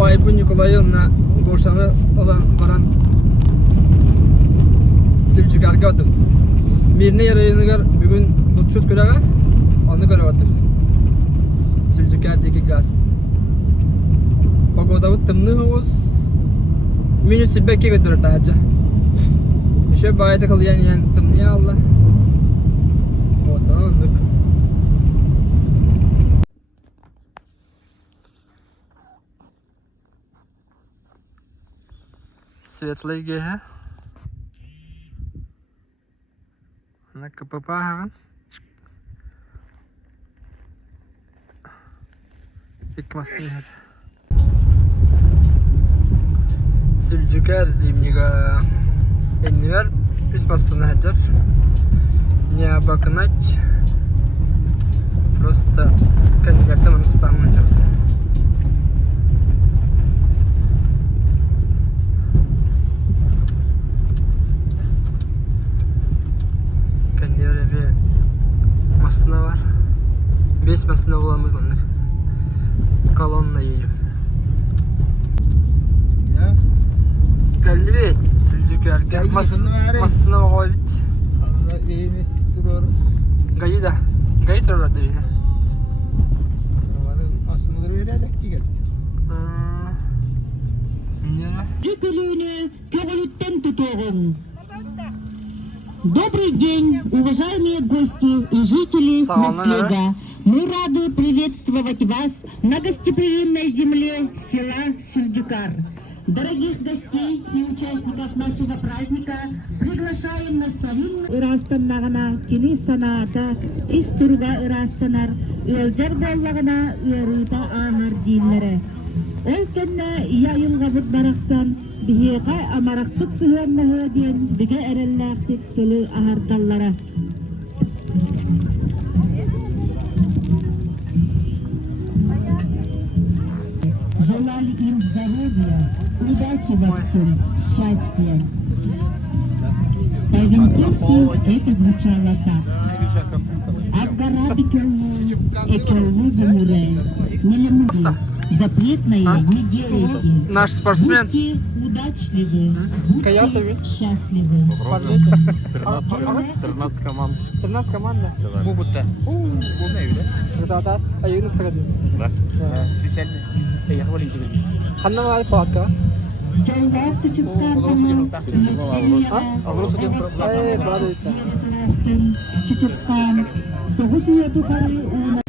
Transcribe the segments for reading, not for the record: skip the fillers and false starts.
Baybu Nikolay'ınla Gorşan'ı olan varan Sülcükarga otobüs. Birine yarayını gör, bugün butçut göreğe, onu göre otobüs. Sülcükardaki glas. Pagoda bu tımlı huvuz, minüs silbeke götürür tağaca. Şöyle bayada kalıyor yani tımlı ya Allah. Motan onduk. Светлый ГГ. На КПП аған. Хикмастын. Сülcükar zimniga. Enniver üst basını hacar. Не обогнать. Просто конвертом он сам начался. Masına var. 5 masına olamaz bunlar. Kolonla yiyeyim. Ya. Kalbi Sülcükar. Masına koy bit. Allah iyini duruyoruz. Gayı da. Gayı durur da yine. Aslında öyle ki geldi. Жителюне Кёголюттен Тутогон. Добрый день, уважаемые гости и жители Наследа. Мы рады приветствовать вас на гостеприимной земле села Сюльдюкар. Дорогих гостей и участников нашего праздника приглашаем на старинный ырастаннагана кини санаата истурга ырастанар ылжар боллагана ырыта ахар дииллере. Ол кенне яйылга бут бараксан бихека амарактык сыгыннахы ден биге эреллактык сылы ахарталлара. Желали им здоровья, удачи во всем, счастья. По-венкийски это звучало так. Аггара бикеллу, экеллу бемуре, милемури. Запретное не делайте. Наш спортсмен. Будьте удачливы, будьте счастливы. 13 команд. 13 команда. Bu butta. Bu ne öyle? Burada ayını sıradı. Да. Специальный. Поехал в Олимпию. Ханна var палатка. Жайлар тучуккан чучуккан тогусия тукары уна.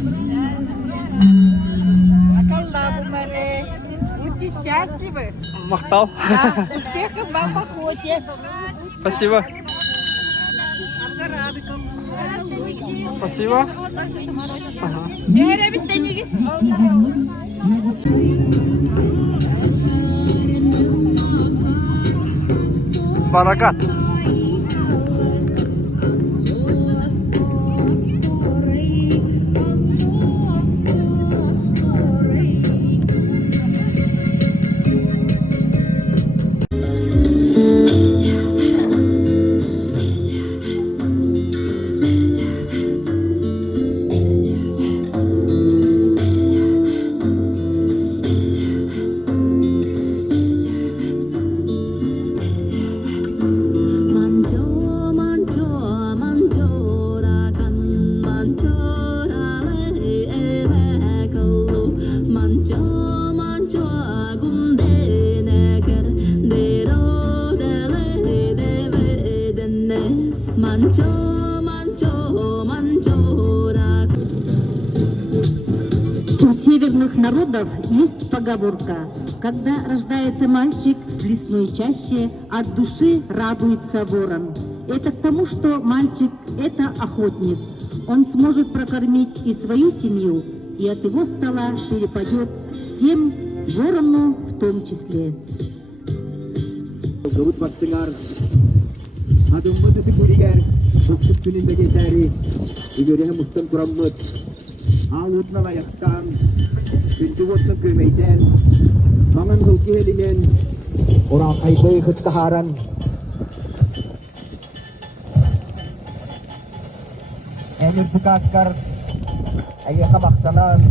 Будьте счастливы. Махтал. Да, успехов вам в охоте. Спасибо. Спасибо. Ага. Баракат. У северных народов есть поговорка: когда рождается мальчик в лесной чаще, от души радуется ворон. Это к тому, что мальчик – это охотник. Он сможет прокормить и свою семью, и от его стола перепадет всем, ворону в том числе. Ağutla ayaktan, çünkü boşta köymeydен, mangan hılki helinen, orak ayday hıttaharan. Emir bukaskar, ayya kamaktanan,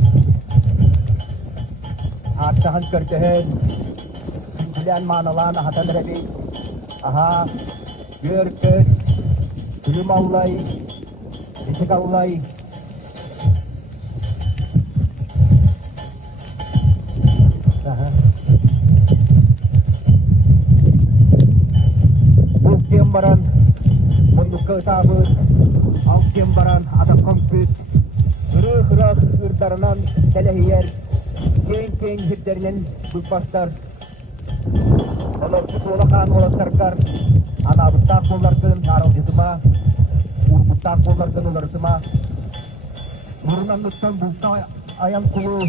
Aksahan körtehen. Kilian manalan ahatan rebi. Aha. Görköz. Gülüm Allay. Isik Allay. Aha. Buktiam baran. Moynuka sabır. Alkiam baran adak kompüt. Hırı hırdarınan telehiyer. Keng hirderinen bukbastar. Olar tutulakan olar terkar. Ana butak olarken harau jituma. Butak olarken olar jituma. Burunan nutan buka ayam kulu.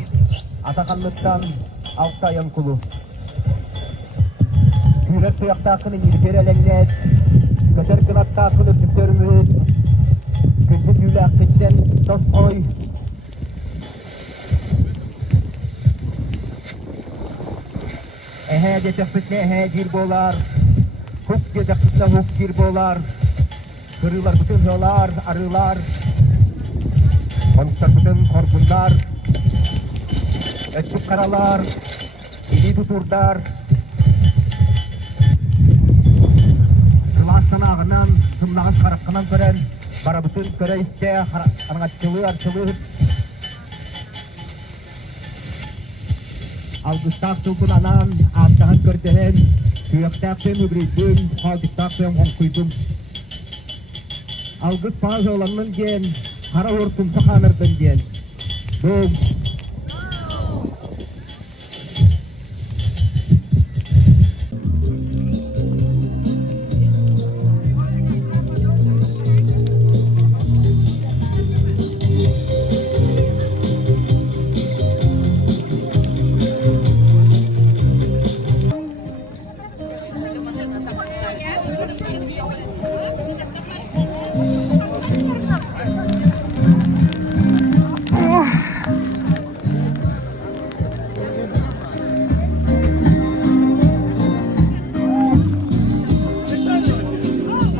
Atakan nutan avta ayam kulu. Güret tuyaktakını yirgerelennet. Keser kınattakını tüptörümüz. Gündüz yüle akitten toz koy. Ehe geçekpitne ehe gir bolar. Huk geçekpitne huk gir bolar. Kırılar bütün yollar, arılar. Konuklar bütün korkunlar. Etçuk karalar. İli tuturlar. Kılan sanağından, zımlağın karakkanan gören. Bara bütün göre işte, angatçılığı. Algıstak sukun anan, aktahan körtehen, kuyaktakten hübridün, algıstakten onkuydum. Algıs fazla olanın gen, hara hortum sakanırdın gen. Dom.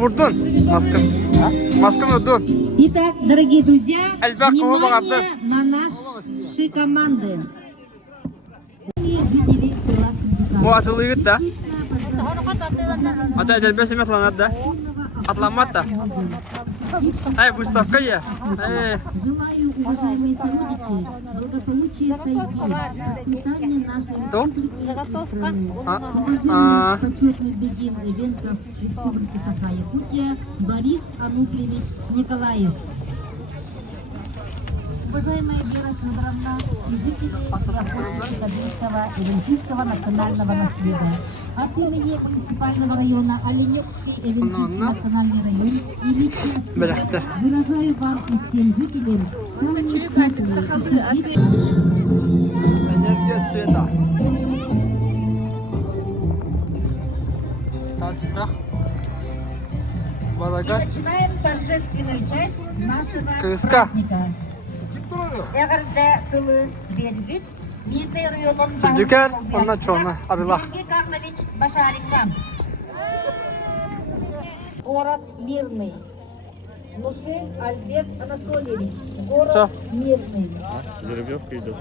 Vurdun maskın. Maskın vurdun. Итак, дорогие друзья, Альберт, кого вы внимание на наши команды. Bu atılıyor git de. Ata edelbesi mi atlanat da? Atlanmat da. Ay bu stavka ya. Ay. Желаю, уважаемые сородичи, благополучия тайги, процветания нашей Кто? страны, А. почетных бегин ивентов Республики Саха-Якутия Борис Ануфриевич Николаев. Уважаемая Вера Федоровна и жители Кадырского и Венчинского национального наследия. От имени муниципального района Оленёкский и Венчинский национальный район и лично выражаю вам и всем жителям самые теплые Энергия света. Тасмах. Балагат. Начинаем торжественную часть нашего КСК. праздника. Эгерде тылы бербит, Мирный районун Сындюкер, онна чона, арылах. Сергей Карлович Башариков. Город Мирный. Нушель Альберт Анатольевич. Город Всё. Мирный. Жеребьевка идет.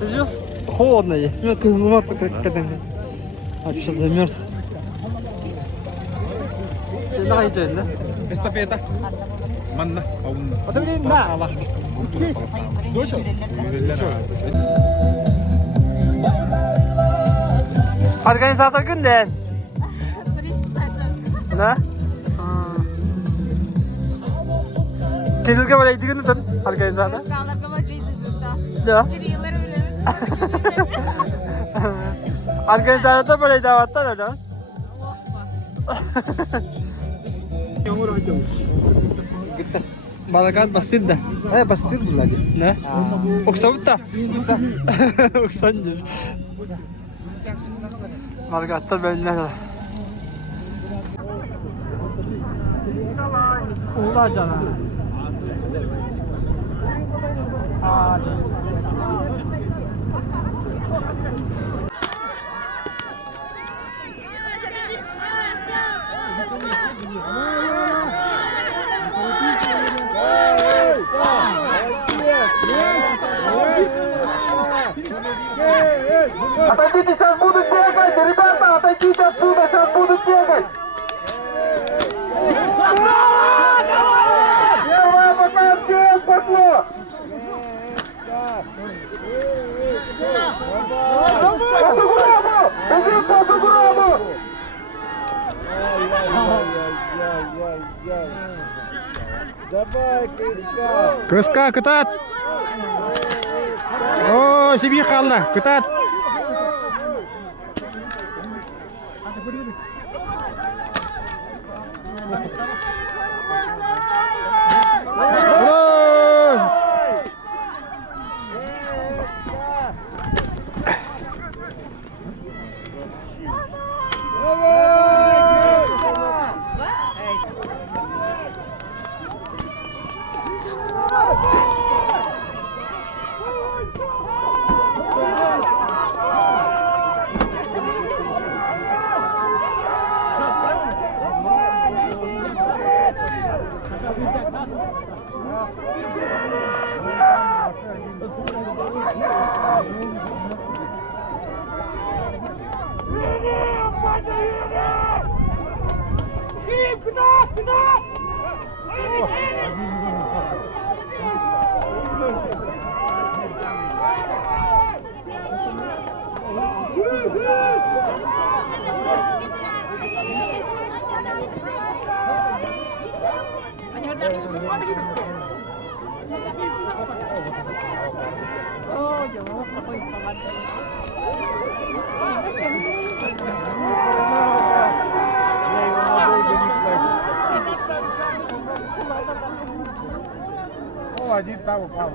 Сейчас холодно. Ну, кызыловато как-то. Вообще замерз. Ты идешь, да? Эстафета. Манна. Аунна. Подожди, да. Organizatör günden. Ne? Kenilge böyle idi günü organizatör. Ya. Organizatör böyle davetler öyle. Gitti. Balakat bastit da. Bastir lagi. Ne? Oksavut da. Oksancı. Margatta benimle de. Uğla cana. Отойдите, сейчас будут бегать! Ребята, отойдите отсюда, сейчас будут бегать! Первая пока МЧС пошло! По Сугураму! Бежим по Сугураму! Давай, Крыска! Крыска, кытат! О, Сибирь қалды, кытат! Один там упал.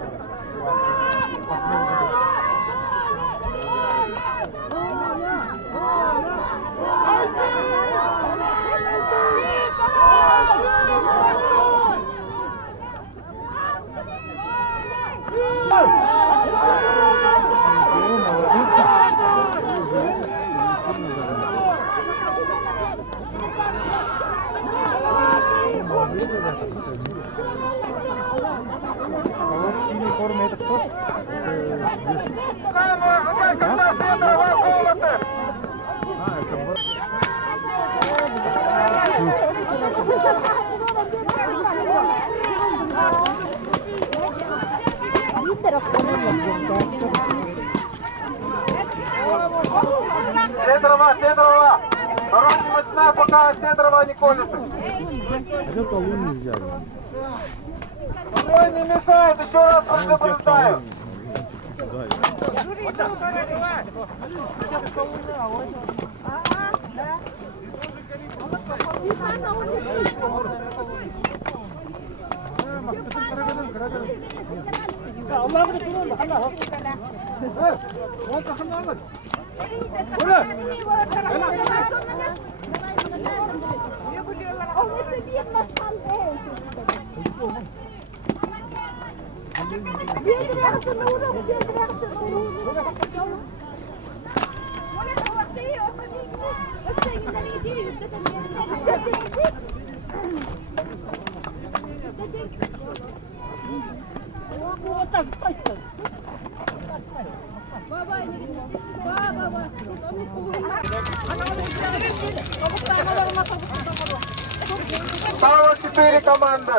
Седрова! Дорога не ночная, пока Седрова не колется. Ой, не мешает, еще раз предупреждаю. Стало 4 команды.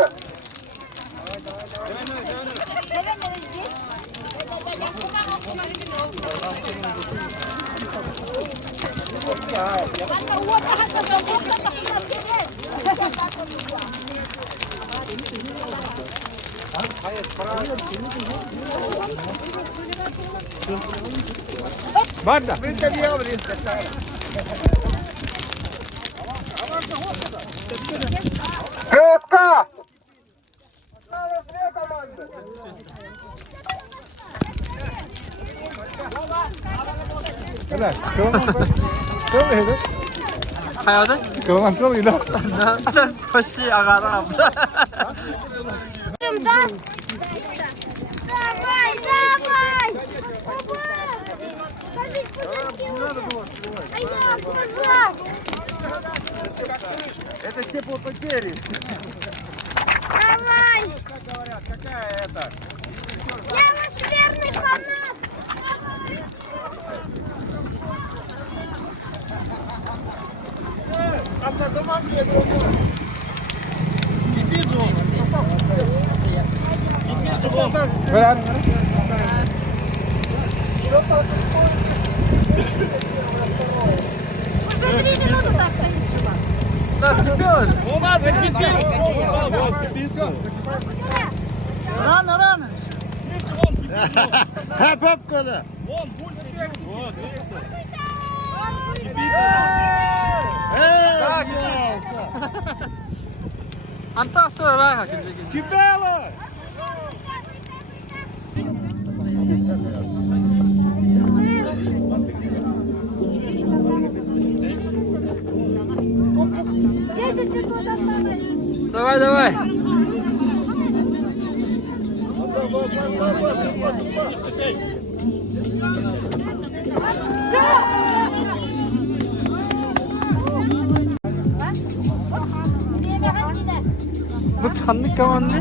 Банда! КСК! Стало 2 команды. Hayatı? Kıvamam çok iyi lan. Koştu ağara. Давай, давай! Это теплопотери. Давай! Как говорят, какая это? Я ваш верный фанат! Уже 3 минуты так стоит. Нас кипело! У нас кипит! Рано, рано. Hep böyle. Антон, стой, рага. Кипело! Давай, давай. Bu kanlık kavanlı.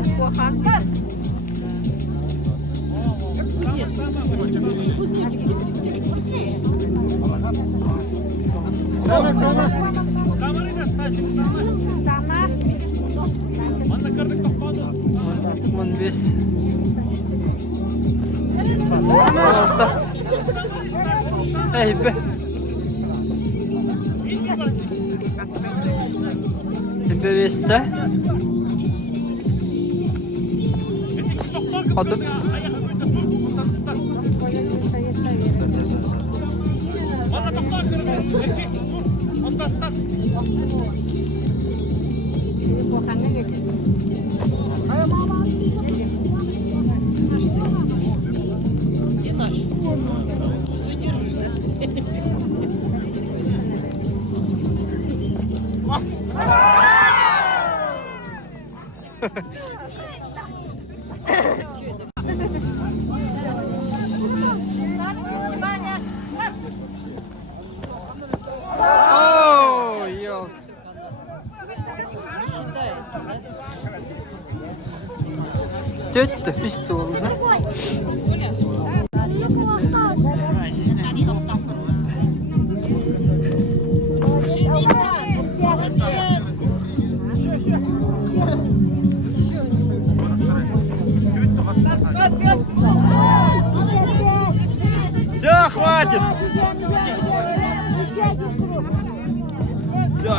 Вон весь. Orada. Ey be. Şimdi veste. Atut. Ооо, ёлки. Тетя пистол, да? Все, хватит! Все.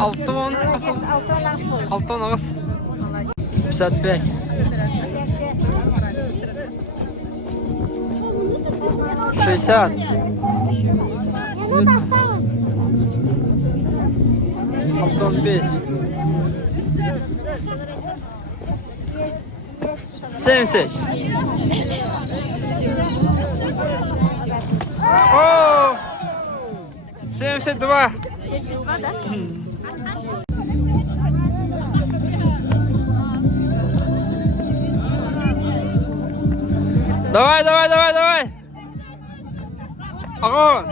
Алтон. Алтон ağız. 55. Шестьдесят. Алтон 5. 70. О! 72. 72, да? Давай. Огонь.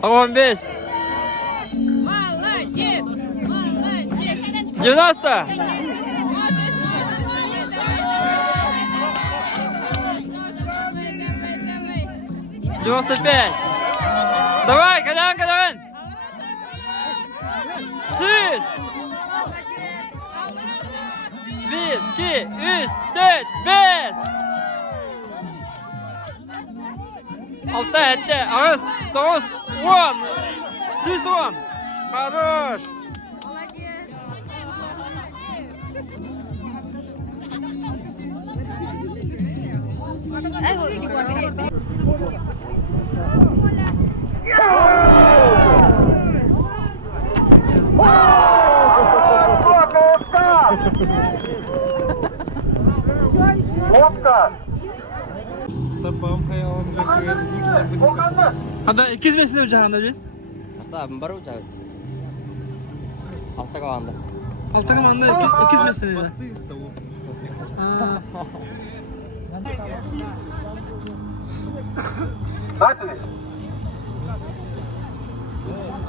Огонь 5. 90. 95. Давай, Колян. 100. 1, 2, 3, 4, 5. 6, 7, 8, 9, 10. 110. Хорош. Лодка! Hadi ikiz mesele hocam hadi. Hatta baru ucap. Altta kavanda. Altta kamanda ikiz mesele. Начали!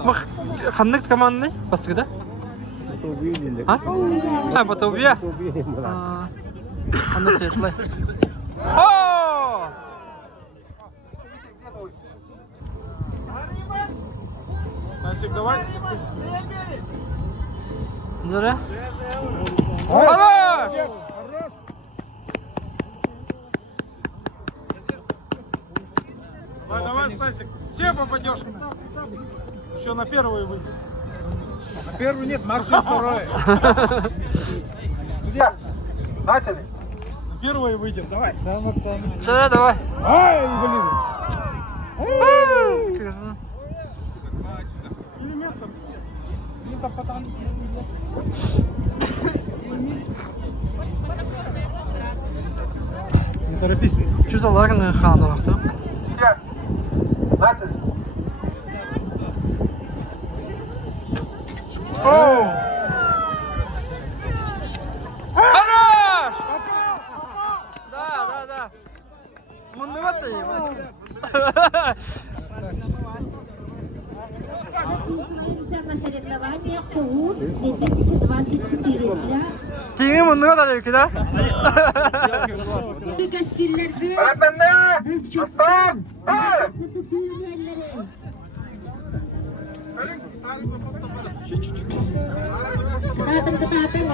Bak kandık kamanda bastı gıda. Ha, Batobia. Anda svetli. Oo! Стасик, давай. Нура. Хорош! Давай, давай, Стасик. Все попадешь. Еще на первую выйдет. На первую нет, максимум второе. Начали. На первую выйдем, давай. Сюда, давай. Ай, блин. Не торопись. Что за ларная охрана? Все. Начали. Хорош! Да. Мунувати його. На соревнованиях КУ 2024 для Тиңи мунувати його, да? Кастиллерді Öğretmenler. Burçuk'tan Hayır. kutu sürüyenleri. Ketatan-ketatan.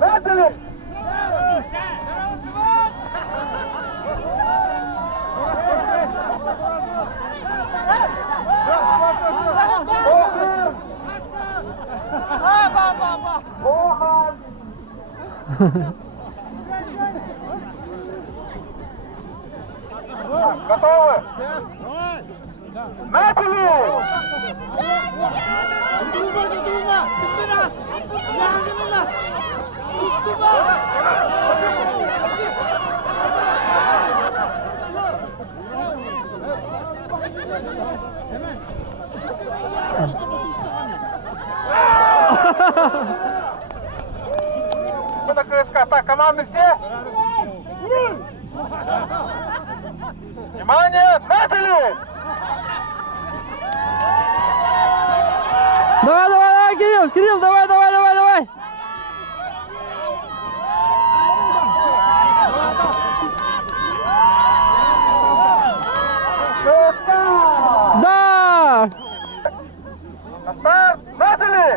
Начали. Готовы? Начали! Это КСК. Так, команды все? Внимание! Начали! Давай, Кирилл, давай. КСК! Да! На старт! Начали!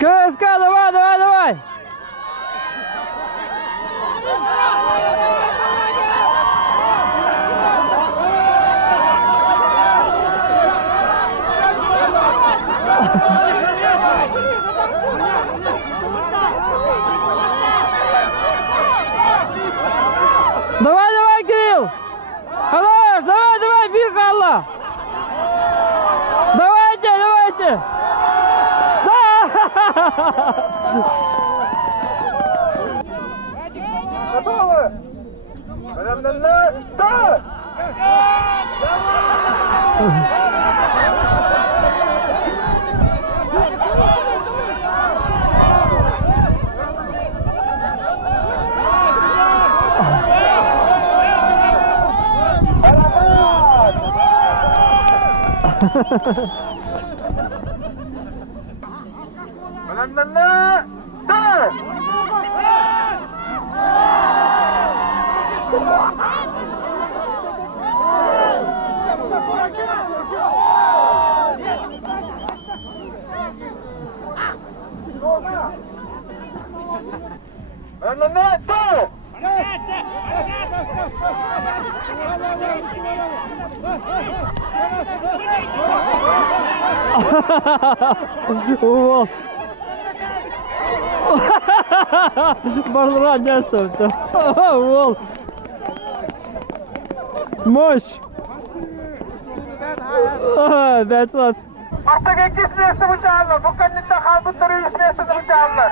КСК, давай! Давай, Кирилл! Хорош, давай, Бирхалла! Давайте! Готовы? Старт! Старт! Вот. Барра не оставьте. Вот. Мощь. 5 лет. Ақтаға 2 место бұчағалар. Бұл кандидатта қалбыттары 3 место бұчағалар.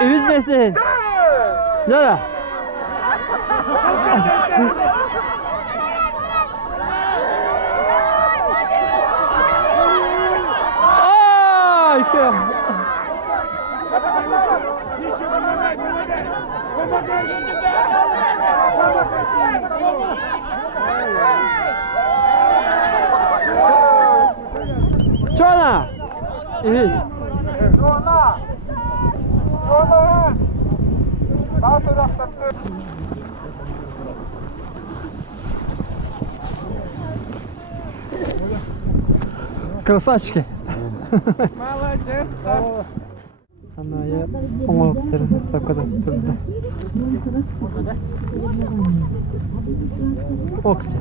Üzmesin. Zara. Ay, kıyam. Çona. Evet. Красавчики. Молодец, да. Она я оңалықтар стакада тұрды. Оксы.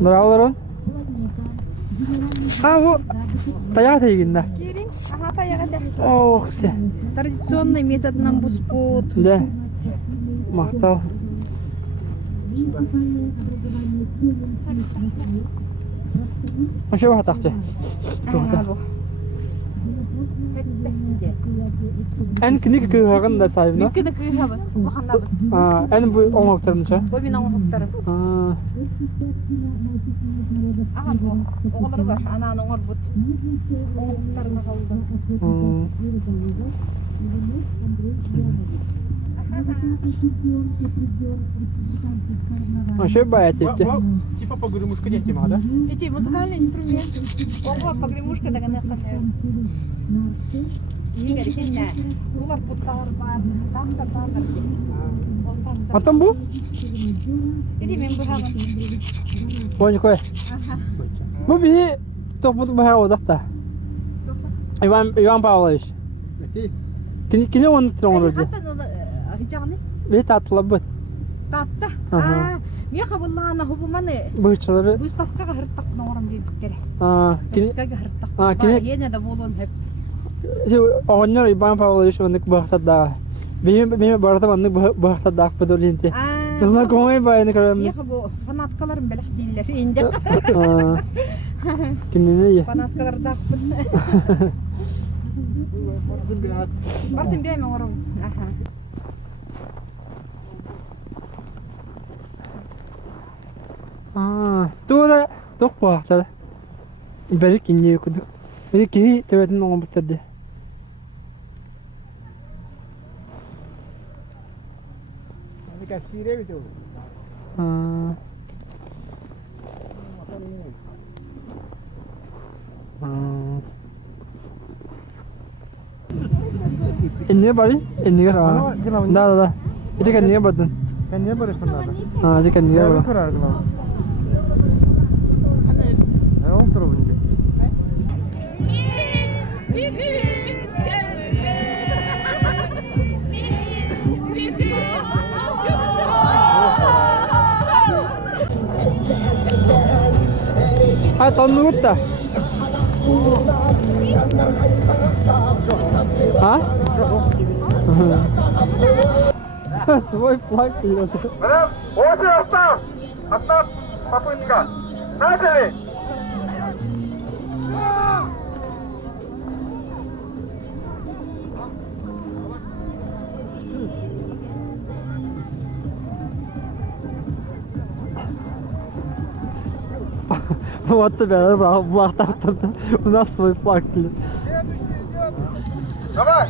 Нұралырын? Бұл таяқ тегінді. Кирин, ага, таяғыда. Оксы. Традиционный методынан бұспут. Да. Мақтал. Вообще бақат ақчы. Ән кіні күйіғағын да сайып, no? Мүмкіні күйіғабы. Ән бұл оңалықтарын ша? Бұл мен оңалықтарым. Аға бұл. Оғылыр бар. Ананы оңыр бұд. Оңалықтарына қалды. Вообще баятельки. Типа погремушка дети да? Эти музыкальный инструмент. Ого, погремушка да гана қанай. Егер кенне. Бұлар бұттағыр бар. Тақта бар. Атам бұл? Эти мен бұғағын. Бони қой. Бұл бейі тоқ бұты бұға одақта. Иван Павлович. Кені оны тұрғын өрді? Хаттан ол хижағыны? Бейі татылы бұд. Татта. Мен қабыллағына хұбыманы Бұғытшылары. выставкаға ғырттақ норым дейдіктері. Выставкаға ғырттақ. Кені Ене де болуын хеп. оғыннар Иван Павлович онық бұғықтадағы. Бейі барата онық бұғықтадағы бұд олейінте. Қызына көңей байыны көрімді. Мен бұл фанаткаларым бәлік дейілер. Енді. Кенені е. Фанаткалар бұд. Бардым бәймен орым. Тура тоқ бұғақтары. Бәрік иннеге күдік. Бәрік кейі төбетін оңын бұттырды. Иннеге бari? Иннеге да. Itu kan dia badun. Kan dia baru pernah. Itu kan dia. Baru pernah kenal. Ayo terus ini. Ah, tahun nurut dah. Hah? Свой флаг вперед. Мадам, очень остав! Одна попытка. Начали! Вот тебя, флаг там. У нас свой флаг вперед. Давай!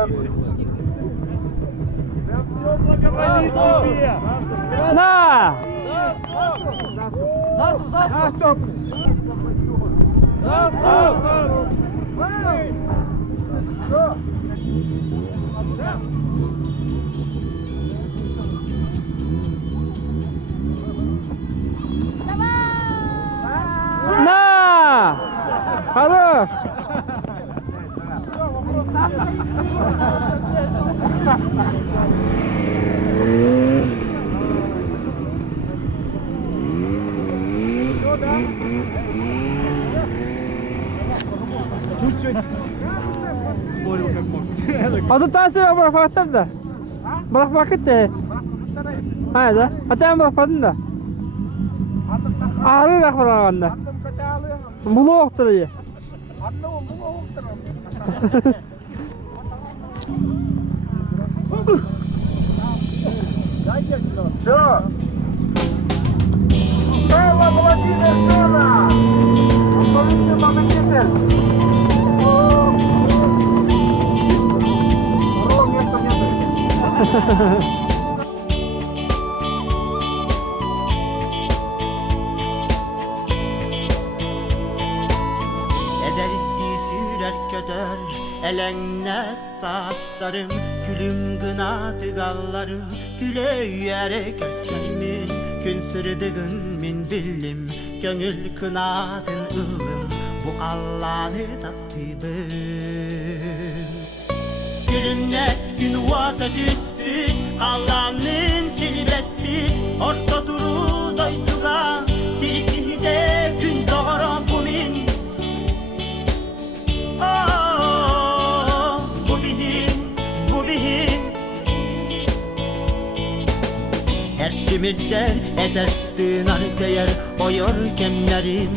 Благоволит тебе! На! За стоп! За стоп! На! Хорош! Спорил как мог. А тут там себя бұрақпақтар да? Бұрақпақ кетті. А, да? А там бұрақпадың да? Ары бақ бұрағанда. Бұлы оқтыры е. Все! Белла Владимировна! Автомобиль победитель! Места нет. Ederdi sürer köder elenmez saslarım Külüm gınadı gallarım Güle yere görsen min Gün sürdüğün min billim Gönül kınadın ıllım Bu kallanı taptibim Gülünnes gün vata düspüt Kallanın seni bespit Orta duru doyduga Sirkihide gün doğru bu min Ertimidler etettin arteyer Oyor kemlerim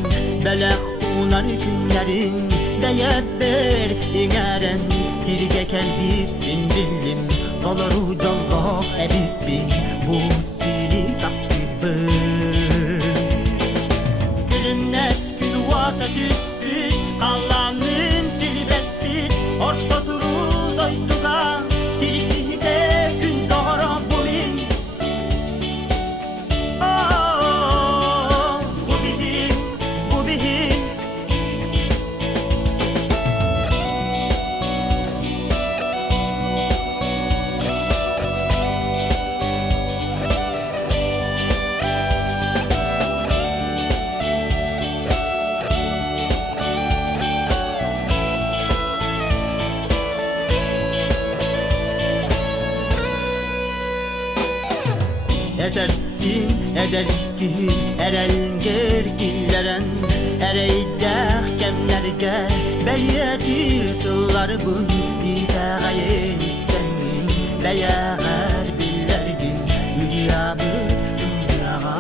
Belek unar günlerin Beyebber ingeren Sirge kelbibin billim Dolaru callah ebibbin Bu siri takkibin Gülünnes gün vata düspüt Kallanın sili bespit Orta duru doyduga Sirkihide gün doğru bu min Eder ki erenger gilleren Ereydək gemlerge Belyedir tıllargun İdəğəyin istenin Bəyəğər billergin Üriyabıd üryağa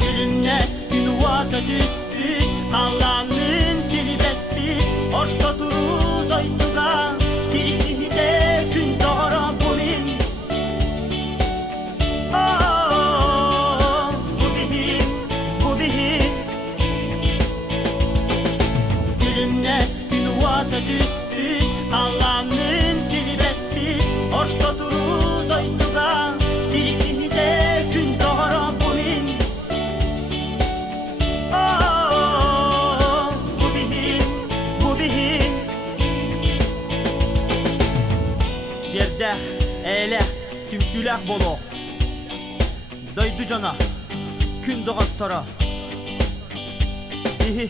Gülünnes gün vata düspüt Kallanın sili bespit Orta duru doyduga Sirkihide gün doğru bu min Düspüt, Allah'ın seni bespit Orta duru doyduga Sirkihide gün doğru bu min Bu bihin Serdeh, eyleh, tümsüleh bolok Doydu cana, gün doğattara Bihi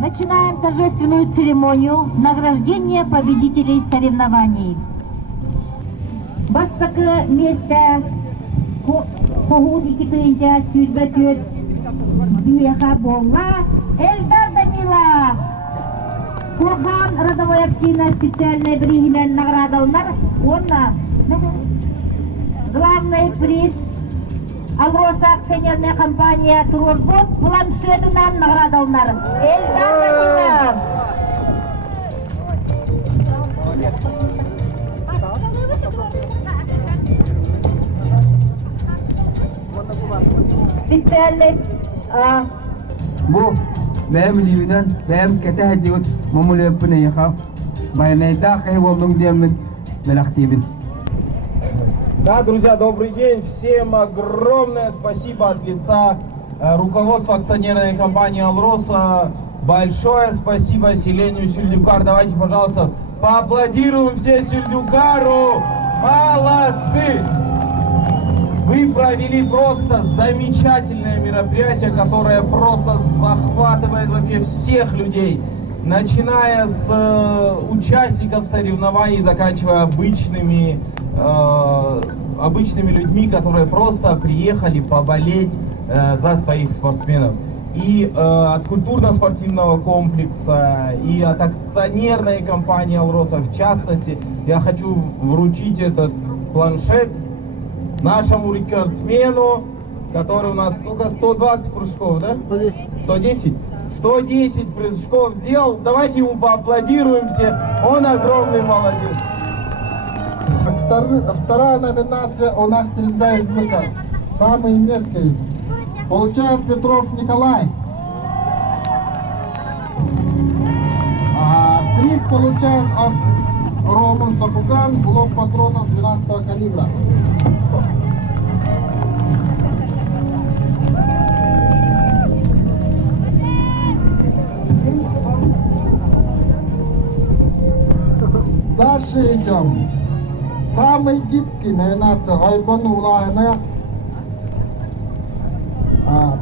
Начинаем торжественную церемонию награждения победителей соревнований. Бастакы месте Когун икитыйынча сүйрбөтөт Бияха Болла Эльдар Данила Кохан родовой община специальной бригинен наградалар. Онна главный приз Алроса акционерная компания Турбот планшетынан наградалар. Эльдар Данила Специальный Bu benim livinden benim kete hediyor mamul yapını yakaf. Baynayda kay oldum diyemin melaktibin. Да, друзья, добрый день. Всем огромное спасибо от лица руководства акционерной компании «Алроса». Большое спасибо селению Сюльдюкар. Давайте, пожалуйста, поаплодируем все Сюльдюкару. Молодцы! Вы провели просто замечательное мероприятие, которое просто захватывает вообще всех людей. Начиная с участников соревнований, заканчивая обычными людьми, которые просто приехали поболеть за своих спортсменов. И от культурно-спортивного комплекса, и от акционерной компании «Алроса» в частности, я хочу вручить этот планшет нашему рекордсмену, который у нас, сколько, 120 прыжков, да? 110. 110? 110 прыжков сделал. Давайте ему поаплодируем все. Он огромный молодец. Вторая номинация у нас стрельба из лука. Самый меткий. Получает Петров Николай. Приз получает Роман Сапуган, блок патронов 12 калибра. Дальше идем. Самый гибкий номинация Айбану Улайна.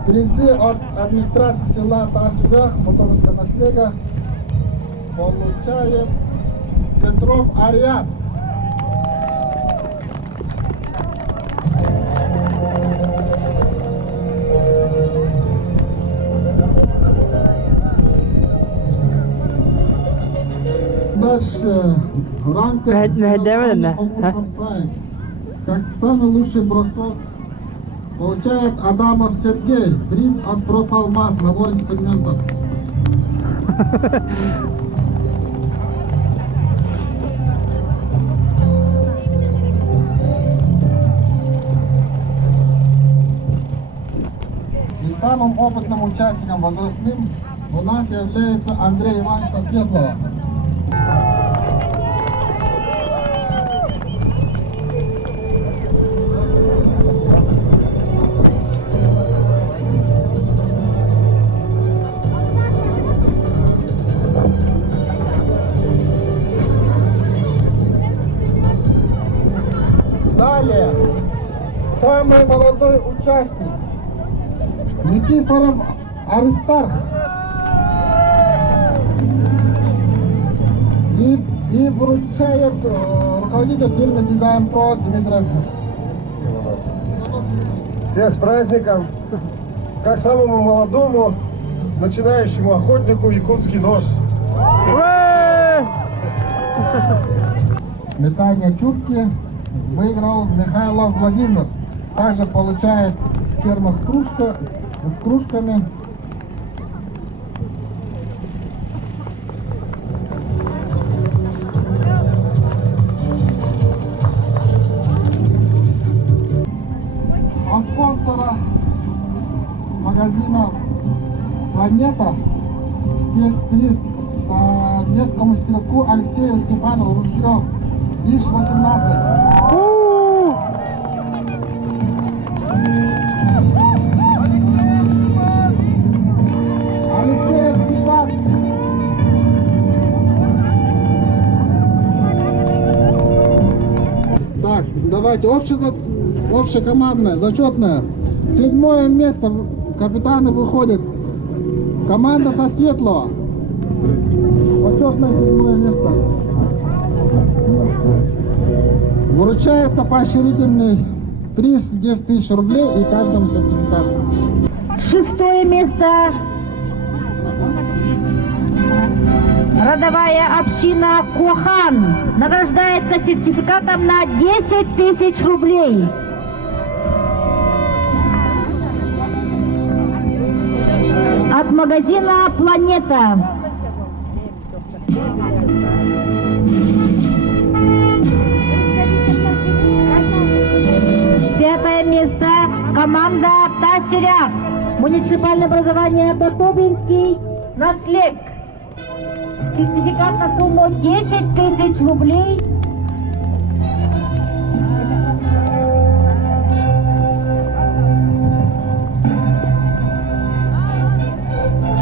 Призы от администрации села Тасюгах, Потомского наследия получает Петров Ариан. Дальше в рамках как самый лучший бросок получает Адамов Сергей, приз от Профалмаз, набор экспериментов. И самым опытным участником возрастным у нас является Андрей Иванович Сосветлова. Далее, самый молодой участник Никифоров Аристарх. И вручает руководитель фирмы «Дизайн Про» Дмитрий. Всех с праздником! Как самому молодому начинающему охотнику якутский нож. Метание чурки выиграл Михайлов Владимир. Также получает термос с кружками. От спонсора магазина «Планета» спецприз за меткому стрелку Алексею Степанову ружье ИШ-18. Алексеев Степан. Так, давайте общекомандное, зачетное. 7-е место капитаны выходят. Команда со Светлого. Почетное 7-е место. Вручается поощрительный приз 10 тысяч рублей и каждому сертификат. 6-е место. Родовая община Кохан награждается сертификатом на 10 тысяч рублей. От магазина «Планета». место команда Тасюрях. Муниципальное образование Батобинский наслед. Сертификат на сумму 10 тысяч рублей.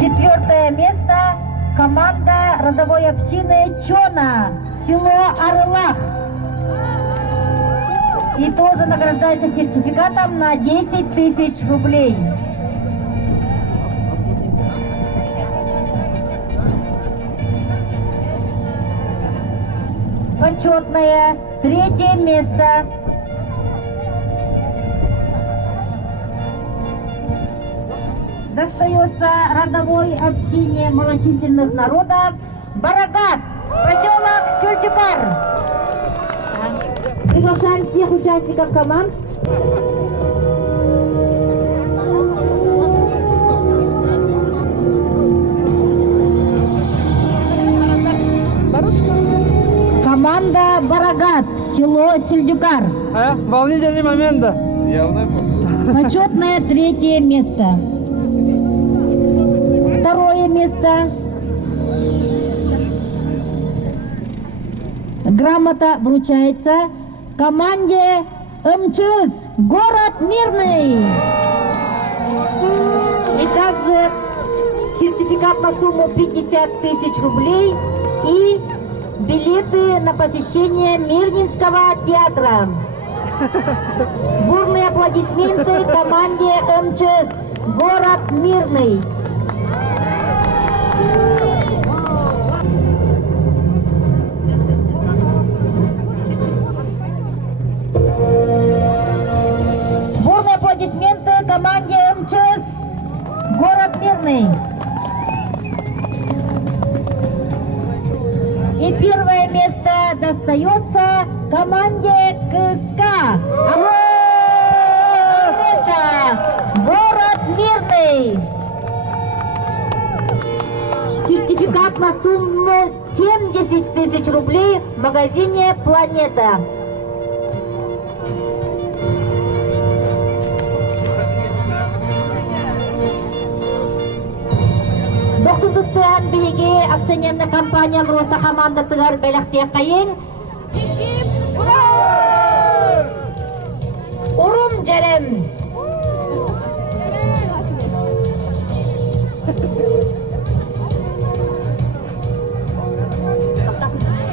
Четвертое место команда родовой общины Чона, село Орлах. И тоже награждается сертификатом на 10 тысяч рублей. Почетное третье место. Достается родовой общине малочисленных народов Барагат, поселок Сюльдюкар. Приглашаем всех участников команд. Команда Барагат, село Сюльдюкар. Волнительный момент, да? Почетное третье место. Второе место. Грамота вручается команде МЧС «Город Мирный». И также сертификат на сумму 50 тысяч рублей и билеты на посещение Мирнинского театра. Бурные аплодисменты команде МЧС «Город Мирный». Бурные аплодисменты команде МЧС «Город Мирный». И первое место достается команде КСК «Город Мирный». Сертификат на сумму 70 тысяч рублей в магазине «Планета». Доктор биһиги акционерная компания «Роса» команда тыгар бәләхтия кайын. Урум Джерем.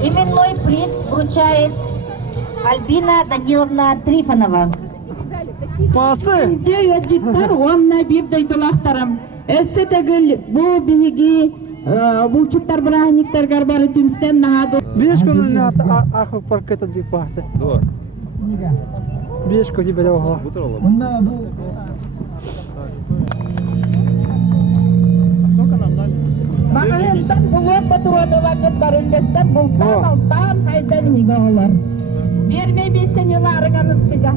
Именной приз вручает Альбина Даниловна Трифонова. Молодцы! Дөйөджиттар, онна бир дөйтулақтарым. Эссе тегіл бұл биһиги булчуттар брахниктар гарбары түмсен нахаду. Видишь, как он аху паркета дипахте? Да. Видишь, как тебе дорога? Мағалеттен бұлот батурадыларғыт барылестен бұлтан алтан хайдан хиғалар. Бермей бейсен еларыңаныз кіға.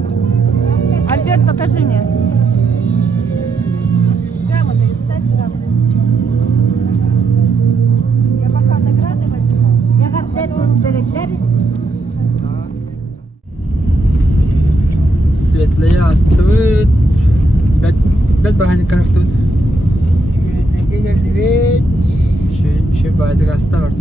Альберт, покажи мне. Грамоты, ставь грамоты. Я пока награды возьму. Светлее остывает. Опять багажник картут. Еще байтик осталось.